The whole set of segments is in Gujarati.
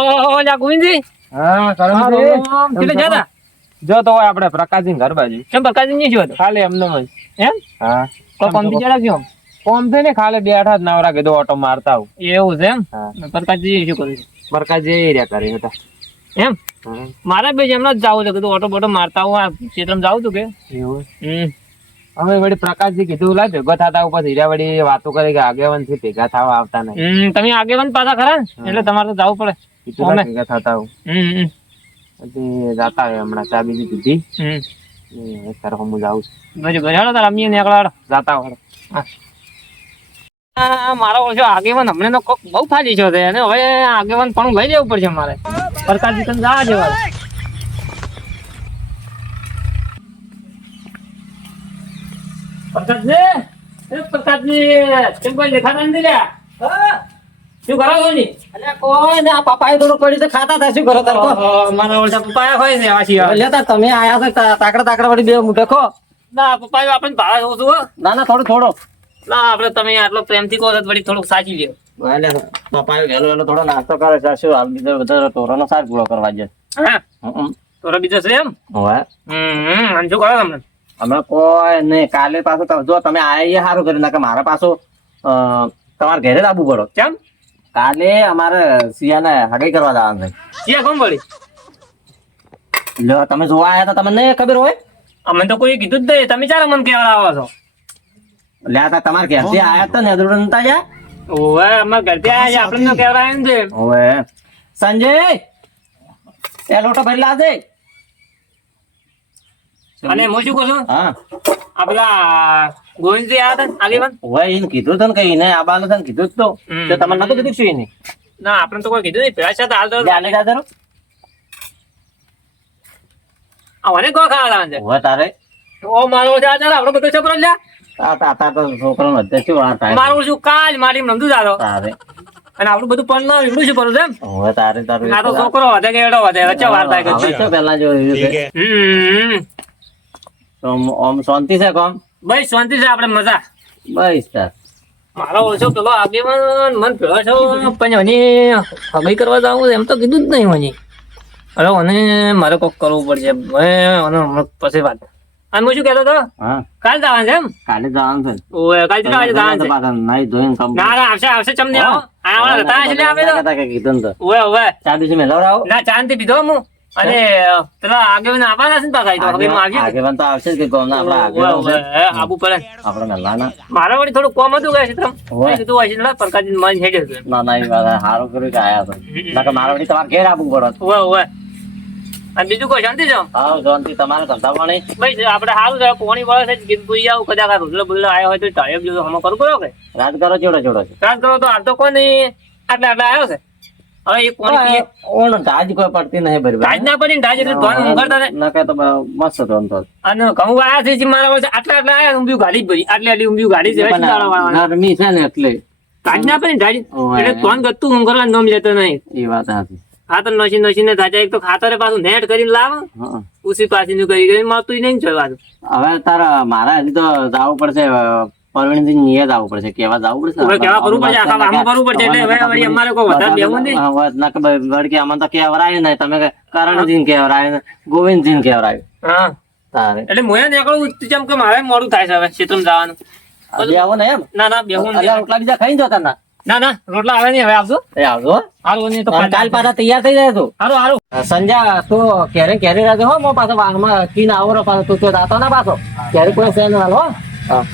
ઓ લા ગોવિંદજી. હા કેટલે જતા? જો તો હોય આપણે પ્રકાશજી ઘર બાજુ. કેમ પ્રકાશજી નહીં જોયો? ખાલી એમને એમ? હા તો પંપી જરા ગયો. કોમ છે ને ખાલી બેઠા જ નવરા કીધું ઓટો મારતા આવું. એવું છે એમ? હા. પ્રકાશજી શું કર્યું? પ્રકાશજી એ રહ્યા કરી હતા. એમ? મારે ભાઈ એમના જ જવું છે, કીધું ઓટો બોટો મારતા હું આ ક્ષેત્રમાં જાઉં તું કે. એવું હમ અમે વળી પ્રકાશજી કીધું લા ભેગો થતા ઉપર હીરા વળી વાતો કરી કે આગેવાન થી ભેગા થવા આવતા નહીં. તમે આગેવાન પાછા ખરા ને? એટલે તમારે તો જવું પડે. કીધું લા ભેગા થતા આવું. પછી જાતા હોય હમણાં ચા બીજી પીધી. તારે હું જાઉં છું. બરાબર હેડો તાર અમીએ નીકળાડો જાતા હોય. મારો ઓછો આગેવાન હમણાં તો કોક બહુ ફાજી છે અને હવે આગેવાન પણ લઈ લેવું પડશે મારે. પ્રકાશજી તને જવા દેવા. પ્રકાશજી કેમ કોઈ દેખાતા નથી લ્યા? શું કરો છો ની? કોઈ ને આ પપ્પાએ થોડું પડ્યું તો ખાતા હતા. શું કરો તમે? મારા ઓછા પપ્પા હોય છે આવા છીએ. લેતા તમે આયા છો તાકડા વળી બે મુઠે ખો. ના પપ્પા આપણને ભાવે હોતું હો. ના થોડો ના આપડે તમે આટલો પ્રેમથી કહો તો વળી થોડુંક સાચી લ્યો. પપ્પાએ વહેલો થોડો નાસ્તો કરે છે. શું હાલ બીજો બધા ટોરોનો સાર પૂરો કરવા જાય. હા તો બીજો છે એમ? હવે અને શું કરો તમને? હમણાં કોઈ નહીં. કાલે પાછું જો તમે આયા સારું કર્યું ના કે મારા પાછું તમારે ઘરે જ આવવું પડો. કેમ? કાલે અમારે સિયાને હગાઈ કરવા જવાનું છે. સિયા કોણ વળી? લ્યો તમે જોવા આયા હતા, તમને ખબર હોય? અમે તો કોઈ કીધું જ નહીં. તમે ચાલો મને કેવા આવો છો? લ્યા તા તમારે ઘેરથી આયા હતા ને અદરૂ નતા જા. ઓવે અમાર ઘરથી આયા છે. આપણને કેવા આવ્યું છે? ઓવે સંજય એ લોટો ભરી લાવજે. અને હું શું કહું છું? હા આ બધા ગોવિંદજી આવ્યા હતા આગેવાન? ઓવે એને કીધું હતું ને કઈ ને આ બાને તને કીધું જ તો તમને નતું કીધું શું એને? ના આપણે તો કોઈ કીધું નહીં. પેલા સાથે હાલ તો આને જા જરો. મને કોઈ ખાવા લાવે છે? ઓવે તારે ઓ મારો છે ચાલ આપણો બધો છોકરો લ્યા. તાતા તો છોકરાનો અધ્યક્ષ શું વાત થાય મારું શું કાલ મારી રમતું જાતો તારે. અને આપણું બધું પણ ના એટલું શું કરું છે એમ? ઓવે તારે તારે આ તો છોકરો વધે કે એડો વધે વચ્ચે વાર થાય હવે કરતી. તો પહેલા જો તો ઓમ શાંતિ છે કોમ? ભાઈ શાંતિ છે આપણે મજા. બસ તાર મારો ઓછો પેલો આગેવાન મન પેલો છો પણ હની હગાઈ કરવા જાવું એમ તો કીધું જ નહીં હની. અરે અને મારે કોક કરવું પડશે. પછી વાત. અને હું શું કહેતો હતો? હા કાલ જવાનું છે એમ? કાલે જવાનું છે. ઓય કાલ કેટલા વાગે જવાનું છે? પાછા નાઈ ધોઈને કંપની ના ના આવશે ચમ નહીં આવો. આ હતા એટલે આવે તો કીધું ને તો ઓય ચા દિવસે મેલો રાવ. ના ચાંદી પીધો હું. અને પેલા આગેવાન આવવાના છે ને પાછા તો હવે આવી આગેવાન તો આવશે જ કે ગામના આપણા આગેવાન છે. આબુ પડે આપણે મેલાના મારા વળી થોડું કોમ હતું ગયા ક્ષેત્રમાં. ઓય. કીધું હોય છે પ્રકાશજી મન હેડ્યો છે. ના એ વાત સારું કર્યું કે આયા તો નકર મારા વળી તમારે ઘેર આવવું પડત. ઓય અને બીજું કોઈ શાંતિ છે? હા શાંતિ. તમારે ધંધા પાણી? ભાઈ આપણે સારું છે. પોણી વળે છે કીધું તું આવું કદાચ રોટલો બોલો આવ્યો હોય તો ટાળે બીજું હમો કરવું પડો કે રાત કરો ચોડો છે. રાત કરો તો હાલ તો કોઈ નહીં. આટલા આવ્યો છે. હવે એ પોણી પીએ. ઓણ ઢાજ કોઈ પડતી નહીં બરાબર. ઢાજ ના પડી ને ઢાજ એટલે ધોન ઊંઘાડતા ને. ના કે તો મસ્ત ધોન તો. અને ઘઉં આયા છે જે મારા વર્ષે આટલા આયા ઊંધિયું ગાડી જ ભરી આટલી ઊંધિયું ગાડી છે. શું દાડો વાળવાના? ગરમી છે ને એટલે ઢાજ ના પડી ને ઢાજ ઓય. એટલે ધોન ગતું ઊંઘ કરવાનું નામ લેતો નહીં. એ વાત હતી. ખાતર નસીને ધાજા એક તો ખાતરે પાછું નેટ કરીને લાવ હા ઉસી પાછી કરી મળતું નહીં જોવાનું. હવે તારા મારા હજી તો જવું પડશે. પરવીણજી નિયત આવવું પડશે. કેવા જવું પડશે. હવે કેવા કરવું પડશે? આખા વાહમાં કરવું પડશે એટલે હવે વળી અમારે કોઈ વધારે બેવું નહીં. ના કે વળકે આમાં તો કેવરાય નહીં. તમે કરણજીને કેવરાય ને ગોવિંદજીને કેવરાય હા તારે એટલે મોયા નીકળવું જેમ કે મારે મોડું થાય છે હવે ક્ષેત્રમાં જવાનું. આવો ને એમ. ના ના બેહું અલ્યા રોટલા બીજા ખાઈને જતા ના. ના રોટલા આવે નહીં હવે આવજો. એ આવજો હો. હારું નહીં તો કાલ પાછા તૈયાર થઈ જાય તું. હારું સંજા તું કેરી રહેજો હો. મો પાછો વાહમાં કીને આવો રો પાછો તું તો જાતો ના પાછો. કેરી કોઈ છે ના હો. હા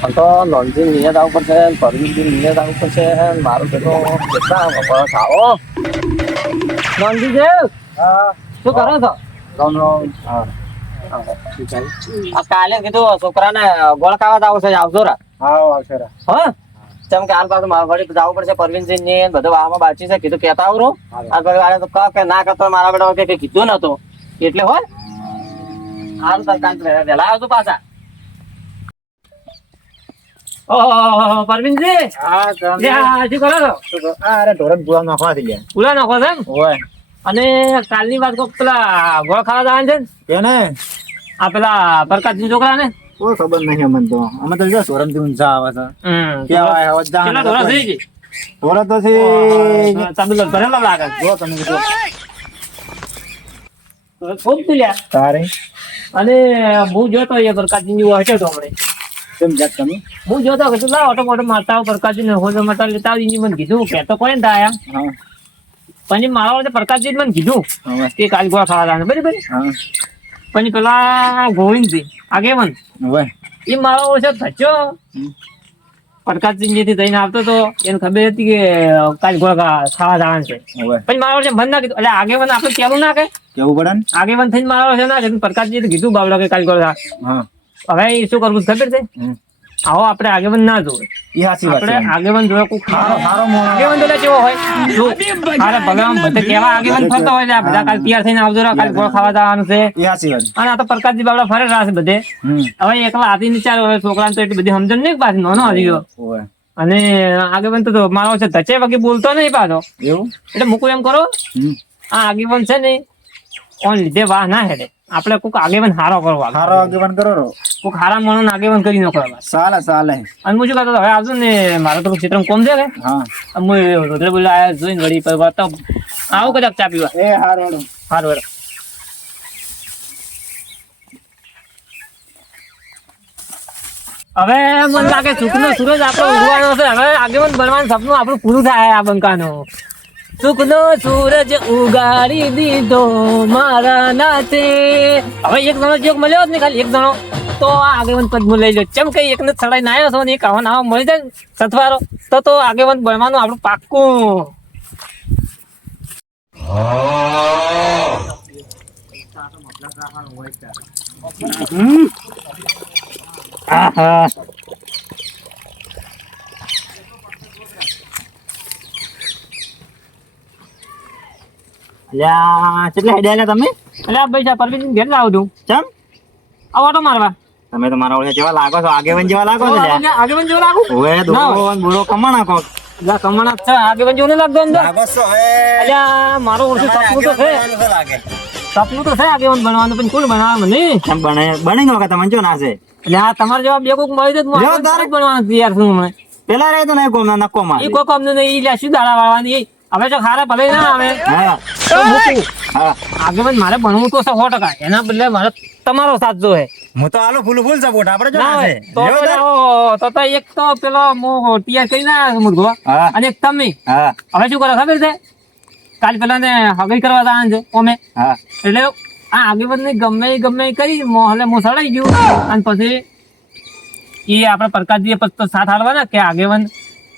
પણ તો લોનજી નિયત આવવું પડશે. પરવીનજી નિયત આવવું પડશે. મારું પેલો કેટલા વપરાશ આવો લોનજી છે. શું કરો છો? આ કાલે કીધું છોકરાને ગોળ ખાવા આવશે. આવજો રા. હા જેમ કે હાલ પાછું મારા વળી જવું પડશે. પરવીનજી ને બધું વાહમાં બાકી છે. કીધું કેતા આવરો. આ તો કે ના કરતો મારા બેટા કે કીધું નતું એટલે હોય. હાલ તો કાલ વહેલા આવજો પાછા. ઓહો પરવીનજી હા શું કરો છો? અરે ઢોરણ પૂરા નાખવા થઈ ગયા. પુલા નાખો છે એમ? ઓય અને કાલની વાત કોક પેલા ગોળ ખાવા જવાનું છે ને? કેને આ પેલા પ્રકાશજી છોકરા ને કોઈ ખબર નહીં અમને તો. અમે તો જો ઢોરણ થી ઊંચા આવે છે. કેવાય હવે કેટલા ઢોરા થઈ ગઈ? થોડો તો છે તમે તો ભરેલો લાગે જો તમે જો ખૂબ લ્યા તારે અને હું જોતો એ પ્રકાશજી જેવો હશે તો હમણે કેમ જાત તમે હું જોતો કે તું લાવ ઓટો મારતા આવ પ્રકાશજી ને હોજો મટા લેતા આવ મને કીધું કે તો કોઈ ને આયા હા પછી મારા વખતે પ્રકાશજી મને કીધું હવે કે કાલ ગોળા ખાવા બરાબર હા પછી પેલા ગોવિંદજી આગેવન હવે એ મારો ઓછો થચો પ્રકાશજી થી થઈને આવતો તો એને ખબર હતી કે કાલ ગોળા ખાવા જવાનું છે હવે પછી મારા વર્ષે મન ના કીધું એટલે આગેવન આપણે કેવું ના કે કેવું પડે ને આગેવન થઈને મારા વર્ષે ના કીધું પ્રકાશજી કીધું બાબલા કે કાલ ગોળા હા હવે એ શું કરવું ખબર છે હમ. આવો આપણે આગેવન ના જોવે ઈ હાચી વાત આપણે છે આગેવન જોવે કોઈ સારો સારો મોણો આગેવન તો કેવો હોય અરે ભગવાન બધે કેવા આગેવન ફરતો હોય છે આ બધા કાલ તૈયાર થઈને આવજો રે, કાલ ગોળ ખાવા જવાનું છે ઈ હાચી વાત અને આ તો પ્રકાશજી બાબલા ફરે રહ્યા છે બધે હમ હવે એકલા હાથી ની ચાર હવે છોકરાને તો એટલી બધી સમજણ નહીં પાછી નાનો હજી ગયો ઓય અને આગેવન તો મારો છે ધચે વગી બોલતો નહીં પાછો એવું એટલે મૂકું એમ કરો હમ આ આગેવન છે ને ઓન લીધે વાહ ના હેડે આપણે કોઈક આગેવન હારો કરવા સારો આગેવાન કરો રો કોઈક હારા માણસ આગેવન કરી નો કરવા ચાલે ચાલે અને હું શું કહેતો હતો, હવે આવજો ને મારે તો ક્ષેત્રમાં કોમ છે કે હા હું રોધરે બોલા આયા જોઈને વળી પર વાત તો આવું કદાચ ચા પીવા એ હારો હેડો. સારું હેડો. હવે મને લાગે સુખનો સૂરજ આપણો ઉગવાનો છે. હવે આગેવાન બનવાનું સપનું આપણું પૂરું થાય આ બંકાનું. સુખનો સૂરજ ઉગાડી દીધો મારા નાથે. હવે એક જણો જોગ મળ્યો જ ને ખાલી એક જણો તો આ આગેવાન પદ લઈ લો. ચમ કે એકને ચડાઈને આવ્યો છો ને એક આવા નાવા મળી જાય ને સથવારો તો આગેવાન બનવાનું આપણું પાક્કું. આહા અલ્યા કેટલા હેડ્યા લ્યા તમે એટલે પૈસા પરવીન ઘેર લાવું છું. ચમ આ ઓટો મારવા તમે તો મારા ઓળખે જેવા લાગો છો આગેવાન જેવા લાગો છો લ્યા. આગેવાન જેવો લાગુ ઓવે ના હોય. દોરો બુરો કમાણા કોક એટલે કમણા છે આગેવાન જેવું નહીં લાગતો અંદર. લાગો છો હે અલ્યા મારો ઓળખું સપનું તો છે. લાગે સપનું તો છે આગેવાન બનવાનું પણ કોણ બનાવે મને. કેમ બને નો કે તમને જો ના છે એટલે આ તમારા જેવા બે કોક મળી જાય તો હું લ્યો આગેવાન તારે. બનવાનું તૈયાર છું હમણાં. પેલા રહે તો નહીં કોમ ના નક્કો માર ઈ કોઈ કામનું નહીં. ઈ લ્યા શું દાડા વાળવાની ઈ. હવે જો ખારા ભલે ના આવે હા તો મૂકું. હા આગેવાન મારે બનવું તો છે 100%. એના બદલે મારે તમારો સાથ જોવે. હું તો આલો ફૂલ સપોર્ટ આપણે જો ના ના હોય છે તો લ્યો તાર. તો એક તો પેલો હું તૈયાર કરીને આવ્યો મુર્ગો હા અને એક તમે. હા હવે શું કરો ખબર છે કાલ પેલા ને હગઈ કરવા જવાનું છે ઓમે. હા એટલે આ આગેવાન ને ગમે એ કરી મોહલે હું સડાઈ ગયું અને પછી એ આપણે પ્રકાશજી પછી તો સાથ હાલવાના કે આગેવાન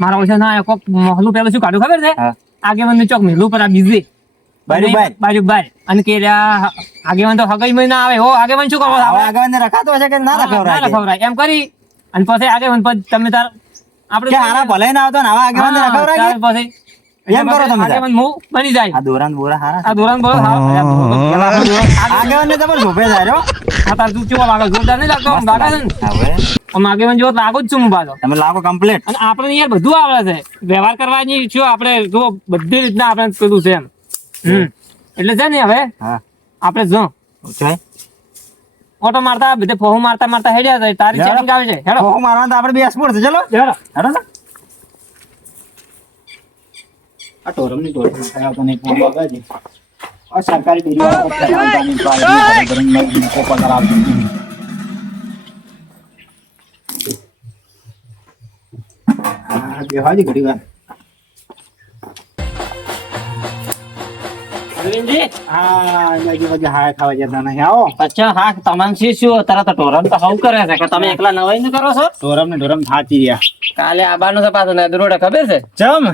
મારા ઓછા ના કોક મોહલું પેલું શું કાઢ્યું ખબર છે હા આગેવાન નું ચોક મેલું પર આ બીજે બાજુ બાર. બાજુ બાર અને કે રહ્યા આગેવાન તો હગઈ માં ના આવે હો આગેવાન શું કરવા આવા આગેવાન ને રખાતો હશે કે ના રખાવરાય કે? ખવડાય એમ કરી અને પછી આગેવાન પછી તમે તાર આપણે કે હારા ભલે ના આવતો ને આવા આગેવાન ને રખાવરાય કે? પછી એમ કરો તમે તાર. આગેવાન હું બની જાય આ દોરાન બોરા હારા આ ધોરણ બોલો આગેવાન ને તમારે શોભે જાય રો. આ તાર તું કેવો લાગે જોરદાર નહીં લાગતો આમ લાગે છે ને હવે આમ આગેવાન જેવો લાગુ જ છું હું પાછો. તમે લાગો કમ્પ્લીટ અને આપણે યાર બધું આવડે છે વ્યવહાર કરવાની શું આપણે જો બધી રીતના આપણે પેલું છે એમ. એટલે છે ને હવે હા આપણે જો છે ઓટો મારતા બધે ફોહું મારતા મારતા હેડ્યા જાય તારી યાર. ચેટિંગ આવે છે હેડો ઓહો મારવા તો આપણે બે સ્પોર્ટ છે ચલો હેડો હેડો ને આ ટોરમની ટોરમ ખાયા તો નહીં ફોન લગાજી આ સરકારી ડેરી પર ચાલતાની પાણી ભરીને કો પગાર આપી આ બેહાજી ઘડી વાર અરવિંદજી આ જાજી વજે હાય ખાવા જતા નહીં આવો અચ્છા હા તમામ શું અત્યારે તો ટોરન તો હવ કરે છે કે તમે એકલા નવાઈ નું કરો છો ટોરમ ને ટોરમ થાચી રહ્યા કાલે આબાનું છે પાછું ને દરોડે ખબર છે ચમ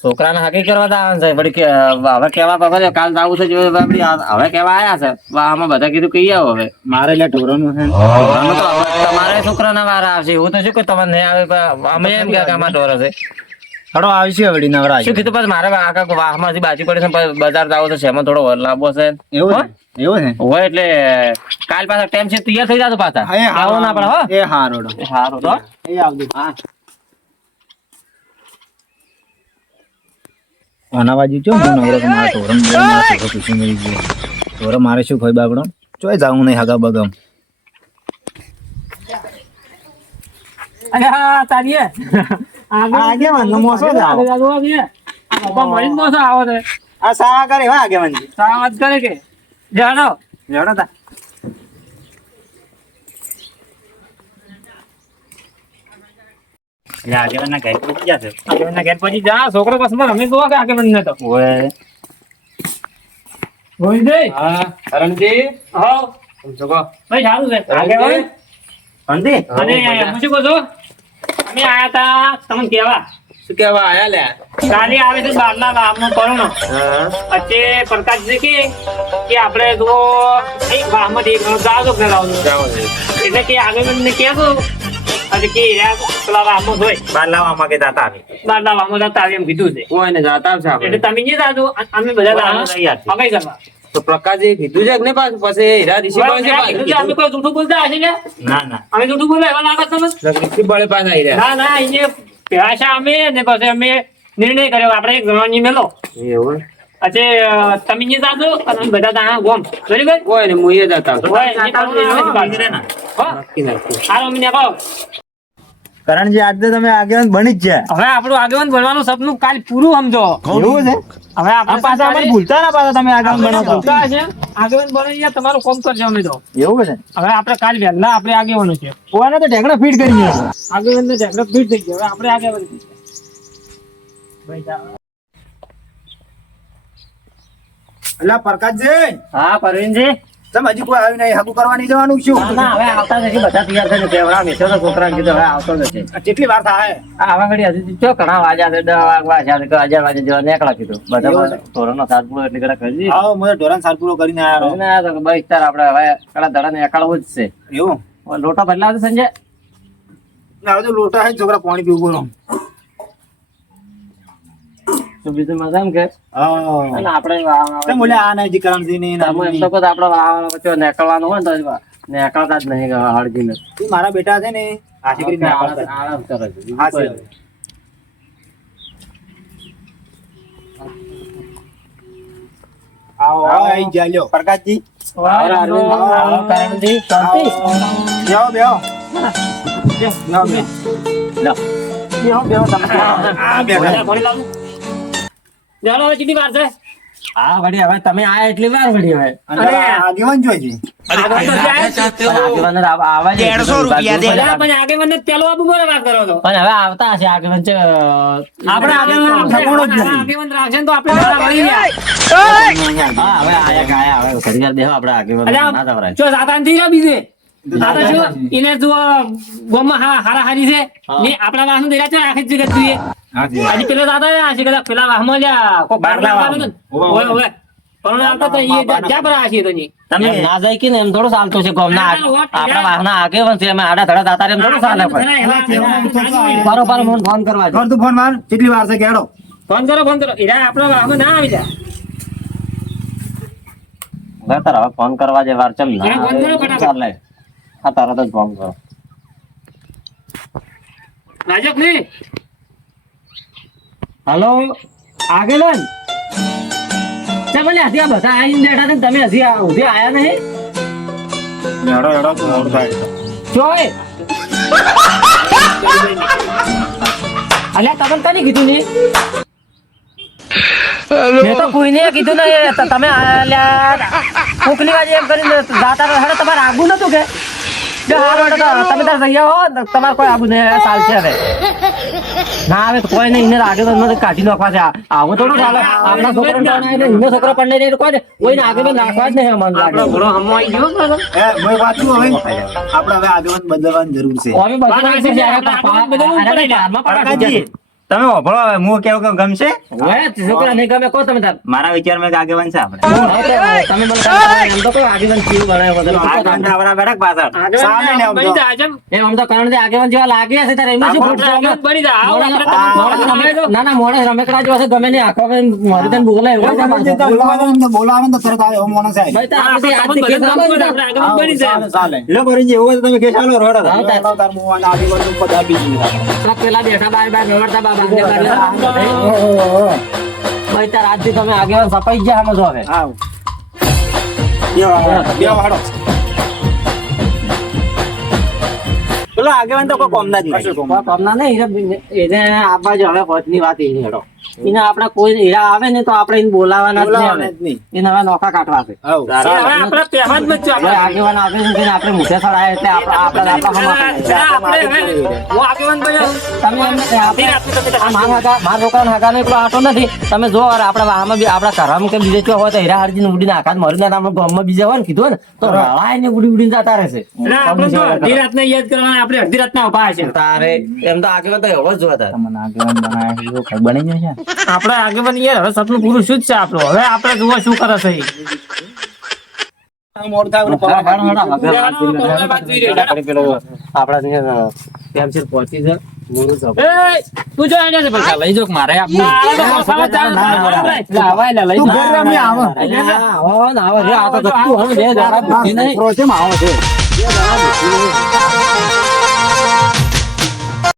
છોકરાને હકી કરવા જવાનું છે વળી કે હવે કેવા બાબા છે કાલ આવું છે જો બાપડી હવે કેવા આયા છે આમાં બધા કીધું કઈ આવો હવે મારે એટલે ટોરમ છે આમાં તો હવે તમારે છોકરાના વારા આવશે એવું તો શું કે તમને નહીં આવે પણ અમે એમ કે આમાં ઢોર હશે હડો આવશે વળી નવરા શું કીધું પછી મારે આખા વાહમાંથી બાજુ પડે છે પછી બજાર જાવ તો શેમાં થોડો વર લાવવો છે એવું છે એવું છે હોય એટલે કાલ પાછા ટાઈમ છે તૈયાર થઈ જાતો પાછા એ આવો ના પડે હો એ હારોડો સારું તો એ આવજો હા આના બાજુ ચો હું નવરો તો મારા ટોરમ જે મારા ટોરો પૂછી મળી ગયો ટોરો મારે શું ખોઈ બાબડો ચોય જાવું નહીં હગા બગમ અરે હા તારી આગેવાનનો મોસો જ આવો. મળીને મોસો આવો છે આ સાવા કરે હો આગેવાનજી. સાવાજ કરે કે જાણો લેવડો તા. એટલે આગેવાનના ઘરે પહોંચી જશે. આગેવાનના ઘેર પછી જા છોકરો પસમાં રમે જોવા કે આગેવાન ને તો ઓય. ગોવિંદભાઈ હા કરણજી હા સમજો કો ભાઈ સારું છે આગેવાન? શાંતિ? અને હું શું કહું છું અમે આયા તા તમને કેવા શું કેવા આયા લે કાલે આવે છે બારના ગામનો પરુણો હા વચ્ચે પ્રકાશજી કે આપણે તો એક ગામમાં એક જાજો કરાવજો જાઓ છે એટલે કે આગેવાનને કહેજો અને કે પેલા ગામમાં જોઈ બાર લાવવામાં કે દાતા આવી. બારના ગામમાં જતા આવી એમ કીધું છે કોઈ ને જાતા આવશે એટલે આપણે તમે નહીં જાજો અમે બધા હા, જાજો તૈયાર છે. અમે કરવા તો પ્રકાશજી કીધું છે કે નહીં પાછું પછી હીરા ઋષિ બળે છે પાછું અમે કીધું. કોઈ જૂઠું બોલતા હશે ને ના ના અમે જૂઠું બોલ્યા એવા લાગે તમે ઋષિ બળે પાછા હીરા ના ના એને પેલા અમે ને પછી અમે નિર્ણય કર્યો આપણે એક જણાની મેલો એવું આજે તમે નહીં જાજો અને અમે બધા ત્યાં ગોમ બરાબર કોઈ ને હું એ જાતા આવશે. હોય, એ જાતા તમને આવજો, આવે છે નીકળે ના. હો નક્કી નક્કી હાલો અમને આવો કરણજી આજે તમે આગેવાન બની જ છે. હવે આપણું આગેવાન બનવાનું સપનું કાલ પૂરું સમજો એવું છે? હવે આપણે આ પાછા અમને ભૂલતા ના પાછા તમે આગેવાન બનો તો. ભૂલતા હશે આગેવાન બની ગયા તમારું કામ કરજો અમે તો એવું છે? હવે આપણે કાલ વહેલા આપણે આગેવાનો છે ઓને તો ઢેકણા ફીટ કરી ગયો. આગેવાન ને ઝઘડો ફીટ થઈ ગયો હવે આપણે આગેવાન ભાઈ જા. એટલે પ્રકાશજી હા પરવીનજી તમે હજી કોઈ આવ્યું નહીં હાગુ કરવા નહીં જવાનું ના શું? ના હવે આવતા નથી બધા તૈયાર થઈને કેવડા મેં તો છોકરાને કીધું હવે આવતો નથી કેટલી વાર થાય? આ હવે ઘડી હજી ચો ઘણા વાગ્યા છે 10 વાગ્યા છે કે 11 વાગે જેવા નીકળા કીધું બધા ધોરણનો સાત પૂરો એટલી ઘડા કરી દીધી. આવો મને ઢોરણ સાલ પૂરો કરીને આવ્યો. કરીને આયા તો કે બસ તાર આપણે હવે કડા ધડા ને એકાળવું જ છે એવું? હવે લોટો બદલાવ છે સંજય ના હવે તો લોટા હે છોકરા પાણી પીવું બોલો. તો બીજું મજા એમ કે હા. અને આપણે વાવવાનું તમે બોલ્યા આ નહીં કરણજી ની તમે એમ તો કહો તો આપણે વાવવાનું વચ્ચે નીકળવાનું હોય ને તો નીકળતા જ નહીં હળજીને મારા બેટા છે ને આશી કરીને ના પાડતા. આરામ કરે છે બીજું હા, કોઈ છે. નહીં. આવો આવો, આઈ જા લ્યો પ્રકાશજી. આવો, કરણજી, શાંતિ? બેહો બેહો બેહો બેહો લો. બેહો બેહો તમે. આ બેહો. પાણી લાવું ચાલો હવે કેટલી વાર છે હા વળી હવે તમે આયા એટલી વાર વળી હવે અને આગેવાન જોઈજે. આગળ તો જાય જ. પણ આગેવાન તો આવા જ બધા પણ આગેવાનને પેલો આબુ બોલે વાત કરો તો પણ હવે આવતા હશે આગેવાન છે આપણે આગેવાન સગવડો જ નથી. આગેવાન રાખશે ને તો આપણે પેલા વળી ગયા હા હવે આયા હવે ઘડી વાર દેહો આપણે આગેવાન ના અલ્યા, દવરાય જો સાતાન થી રહ્યા બીજે સાતા શું એને જો ગોમમાં હારા હારી છે ને આપણા વાહન દેરા છે આખી જ જગત જોઈએ આજે પેલો દાદા આ છે કદાચ પેલા વાહમાં લ્યા કોક બારલા વાહન. આવે ને. ઓય ઓય પણ આવતા તો એ જ્યાં પર આ છે તો નહીં. તમે ના જાય કે ને એમ થોડું ચાલતું છે ગોમના આપણા વાહના આગેવાન છે અમે આડા ધડા દાતા એમ થોડું ચાલે પણ બરોબર મને ફોન કરવા દે કર તું ફોન માર કેટલી વાર છે કેડો. ફોન કરો એરા આપણા વાહમાં ના આવી જાય બરાબર હવે ફોન કરવા જે વાર ચમ હા, ફોન કરો ફટાફટ. ચાલે હા તરત જ ફોન કરો રાજક ને હલો આગેવાન ચા ભલે હજી આ બધા આવીને બેઠા છે ને તમે હજી સુધી આયા નહીં હેડો હેડો તું મોડું થાય. જોય અલ્યા તમે કદી કીધું નહીં મેં તો કોઈને કીધું નહીં તમે અલ્યા કોકની વાજે એમ કરીને જાતા રહો. હેડો તમારે આગું નતું કે જો હારો હેડો તો તમે તાર જઈ આવો ને તમારે કોઈ આગું નહીં ચાલશે હવે ના આવે તો કોઈ નહીં એને આગળ કાઢી નાખવા છે આવું થોડું ચાલે આપણા છોકરા પણ નહીં કોઈને આગળ નાખવા જ નહીં મને આપણો લાગે ઘોડો હમો આવી ગયો બરાબર. મેં વાંચ્યું હવે આપણે હવે આગેવાન બદલવાની જરૂર છે. હવે બધું નાખી છે. પ્રકાશજી તમે ઓભળો હવે હું કેવું કે ગમશે હવે છોકરા નહીં ગમે કહો તમે તાર મારા વિચારમાં એક આગેવાન છે આપણે તમે મને કહો, એમ તો કોઈ આગેવાન કેવું બનાવ્યો બધો. આગેવાન તો આપણા બેઠક પાછળ સામે ને આમ બની તો. જા આજમ. એમ આમ તો કારણ કે આગેવાન જેવા લાગ્યા છે તારે એમાં શું ખોટ છે? આગેવાન બની જા. આવો આપણે મોડા- તમારે મોડા સમજાય તો. ના ના મોડા રમેકડા જેવા છે ગમે નહીં આખો મારી તને બોલે એવું છે પાછો. બોલાવે ને તો તરત આવે એવો માણસ આવે. ભાઈ તાર આપણે આજથી કેસ બધા આલો ને આપણે આગેવાન બની ચાલે, જાય. ચાલે. લો ગુરુજી એવું હોય તો તમે કેસ આલો રોડો હા, તાર- તાર મોવાના આગેવાનનું પદ આપી દીધું. તો પેલા બેઠા બાર બાર મેળવતા બાબા ને ભાઈ તાર આજથી તમે આગેવાન સપાઈ ગયા સમજો હવે આવ. બેહો, બેહો, હાડો. પેલો પેલા આગેવાન તો કોઈ કોમના જ નહીં. કોઈ કોમના નહીં. એને આપવા જ હવે હોજની વાત એની હેડો. એને આપણે કોઈ હીરા આવે ને તો આપણે એને બોલાવાના જ બોલાવાના જ નહીં. નહીં. એને હવે નોખા કાઢવા છે. હઉ. હવે આપણા પહેવા જ બચ્યો હવે આગેવાન આવે છે ને આપણે મુઠે ચડાય એટલે આપણે આપણે હવે હું આગેવાન બન્યો. તમે આ મારા છોકરાના હાકાનો એકલો આટો નથી. તમે જો આપણા વાહમાં બી આપણા ઘરમાં કે બીજે ચો હોય તો હીરા હરજીને ઉડીને આકાશ મરી ના આપણે ગામમાં બીજા હોય ને કીધું ને તો રળાય ને ઉડીને જતા રહેશે. એટલે આપણે તો અડધી રાતને યાદ કરવાના, આપણે અડધી રાતના ઉભા છે. તારે એમ તો આગેવાન તો એવો જ જોતા. તમને આગેવાન બનાવ્યા છે, એવું કઈ બની ગયું છે? આપણે આગેવાન યાર હવે સપનું પૂરું શું જ છે આપણું. હવે આપણે જુઓ શું કરે છે ઈ. મોડું થાય, આપડા પહોંચી છે એ, તું જો અહીંયા છે પૈસા લઈ જો કે મારે આપવું. તું ઘરે રમી આવો. પ્રોજેક્ટ આવો છે.